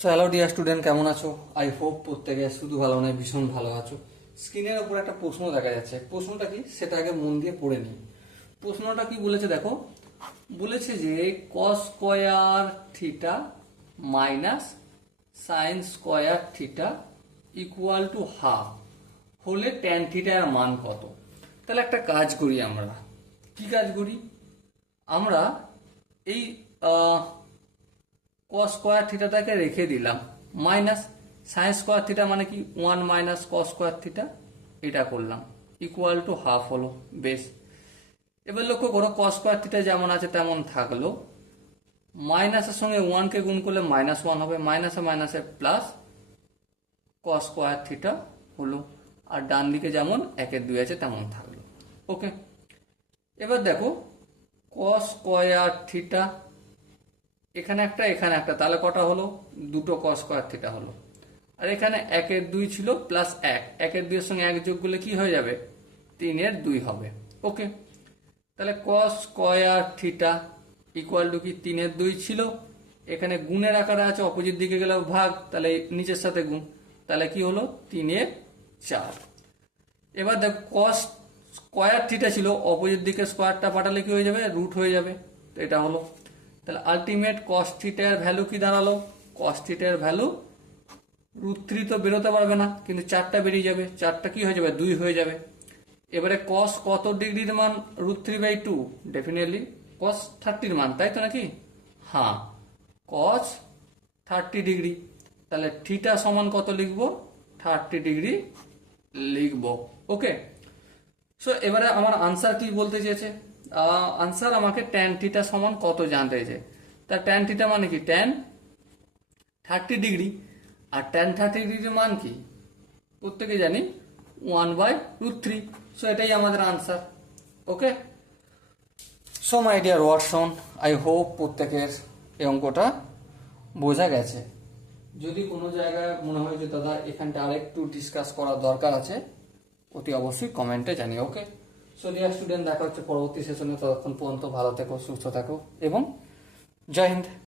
So hello dear student, কেমন আছো? I hope প্রত্যেকে শুধু ভালো নয়, ভীষণ ভালো আছো। স্ক্রিনের উপর একটা প্রশ্ন দেখা যাচ্ছে। প্রশ্নটা কি সেটা আগে মন দিয়ে পড়ে নিই। প্রশ্নটা কি বলেছে দেখো, বলেছে যে cos square theta minus sine square theta equal to half হলে ট্যান থিটার মান কত? তাহলে একটা কাজ করি আমরা। কি কাজ করি আমরা? এই কস স্কোয়ার থিটাটাকে রেখে দিলাম, মাইনাস সাইন স্কোয়ার থিটা মানে কি 1 মাইনাস কস স্কোয়ার থিটা, এটা করলাম ইকুয়াল টু হাফ হলো। বেশ, এবার লক্ষ্য করো কস স্কোয়ার থিটা যেমন আছে তেমন থাকলো, মাইনাসের সঙ্গে 1 কে গুণ করলে -1 হবে, মাইনাসে মাইনাসে প্লাস কস স্কোয়ার থিটা হলো, আর ডান দিকে যেমন 1-2 আছে তেমন থাকলো। ওকে, এবার দেখো কস স্কোয়ার থিটা এখানে একটা এখানে একটা, তাহলে কটা হলো? দুটো কস স্কোয়ার থিটা হলো। আর এখানে 1-2 ছিল প্লাস 1, 1-2 এর সঙ্গে 1 যোগ করলে কি হয়ে যাবে? 3-2 হবে। ওকে, তাহলে cos square theta equal to কি 3-2 ছিল, এখানে গুণের আকারে আছে, অপোজিট দিকে গেলে ভাগ, তাহলে নিচের সাথে গুণ, তাহলে কি হলো 3-4। এবার দেখ কস স্কোয়ার থিটা ছিল, অপোজিট দিকে স্কোয়ারটা পাঠালে কি হয়ে যাবে? রুট হয়ে যাবে। তো এটা হলো, তাহলে আলটিমেট কস থিটার ভ্যালু কি দাঁড়ালো? কস থিটার ভ্যালু √3 তো বেরোতে পারবে না, কিন্তু 4টা বেরিয়ে যাবে, 4টা কি হয়ে যাবে? 2 হয়ে যাবে। এবারে কস কত ডিগ্রির মান? √3/2, ডেফিনেটলি কস 30-র মান, তাই তো নাকি? হ্যাঁ, কস 30 ডিগ্রি। তাহলে থিটা সমান কত লিখবো? 30 ডিগ্রি লিখবো। ওকে, সো এবারে আমার আনসার কি বলতে চেয়েছে? আনসার আমাকে ট্যান থিটা সমান কত জানতে চেয়েছে। তা ট্যান থিটা মানে কি? Tan 30 degree. আর ট্যান 30 ডিগ্রির মান কি প্রত্যেকে জানি? 1/√3। সো এটাই আমাদের answer. Okay, so my dear Watson, I hope প্রত্যেকের এই অঙ্কটা বোঝা গেছে। যদি কোনো জায়গায় মনে হয় যে দাদা এখানটা আরেকটু ডিসকাস করার দরকার আছে, অতি অবশ্যই কমেন্টে জানিও। ওকে, সো ডিয়ার স্টুডেন্ট, দেখা হচ্ছে পরবর্তী সেশনে। ততক্ষণ পর্যন্ত ভালো থেকো, সুস্থ থাকো এবং জয় হিন্দ।